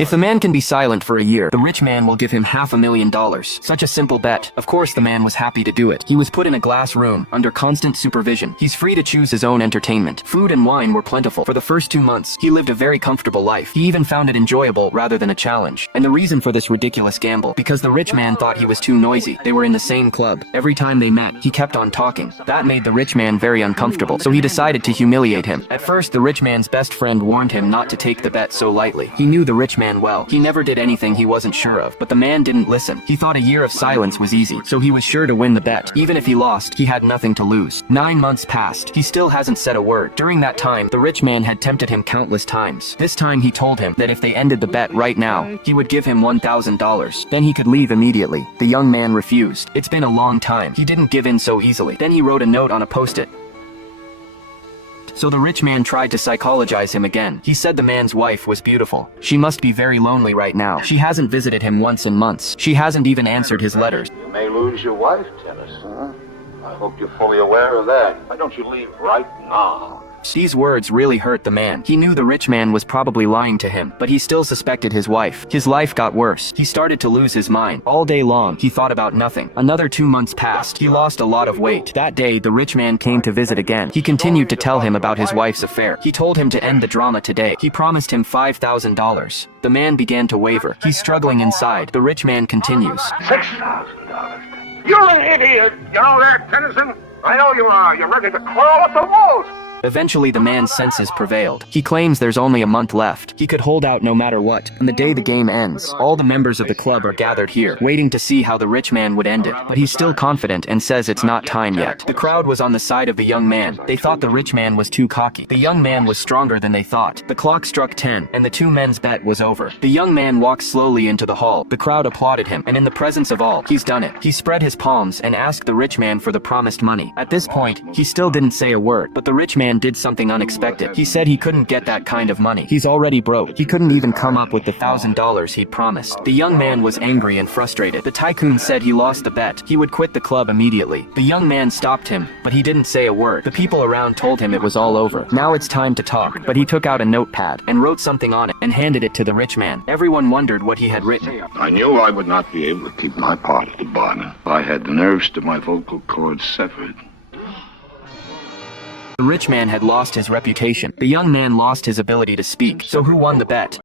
If the man can be silent for a year, the rich man will give him $500,000. Such a simple bet. Of course the man was happy to do it. He was put in a glass room, under constant supervision. He's free to choose his own entertainment. Food and wine were plentiful. For the first 2 months, he lived a very comfortable life. He even found it enjoyable rather than a challenge. And the reason for this ridiculous gamble, because the rich man thought he was too noisy. They were in the same club. Every time they met, he kept on talking. That made the rich man very uncomfortable, so he decided to humiliate him. At first, the rich man's best friend warned him not to take the bet so lightly. He knew the rich man well. He never did anything he wasn't sure of, but the man didn't listen. He thought a year of silence was easy, so he was sure to win the bet. Even if he lost, he had nothing to lose. 9 months passed. He still hasn't said a word. During that time, the rich man had tempted him countless times. This time he told him that if they ended the bet right now, he would give him $1,000. Then he could leave immediately. The young man refused. It's been a long time. He didn't give in so easily. Then he wrote a note on a post-it. So the rich man tried to psychologize him again. He said the man's wife was beautiful. She must be very lonely right now. She hasn't visited him once in months. She hasn't even answered his letters. You may lose your wife, Tennyson. I hope you're fully aware of that. Why don't you leave right now? These words really hurt the man. He knew the rich man was probably lying to him, but he still suspected his wife. His life got worse. He started to lose his mind. All day long, he thought about nothing. Another 2 months passed. He lost a lot of weight. That day, the rich man came to visit again. He continued to tell him about his wife's affair. He told him to end the drama today. He promised him $5,000. The man began to waver. He's struggling inside. The rich man continues. $6,000. You're an idiot. You know that, Tennyson? I know you are. You're ready to crawl up the walls. Eventually, the man's senses prevailed. He claims there's only a month left. He could hold out no matter what. On the day the game ends, all the members of the club are gathered here, waiting to see how the rich man would end it. But he's still confident and says it's not time yet. The crowd was on the side of the young man. They thought the rich man was too cocky. The young man was stronger than they thought. The clock struck 10, and the two men's bet was over. The young man walked slowly into the hall. The crowd applauded him, and in the presence of all, he's done it. He spread his palms and asked the rich man for the promised money. At this point, he still didn't say a word, but the rich man did something unexpected. He said he couldn't get that kind of money. He's already broke. He couldn't even come up with the $1,000 he'd promised. The young man was angry and frustrated. The tycoon said he lost the bet. He would quit the club immediately. The young man stopped him, but he didn't say a word. The people around told him it was all over. Now it's time to talk. But he took out a notepad and wrote something on it and handed it to the rich man. Everyone wondered what he had written. I knew I would not be able to keep my part of the bargain. I had the nerves to my vocal cords severed. The rich man had lost his reputation. The young man lost his ability to speak. So who won the bet?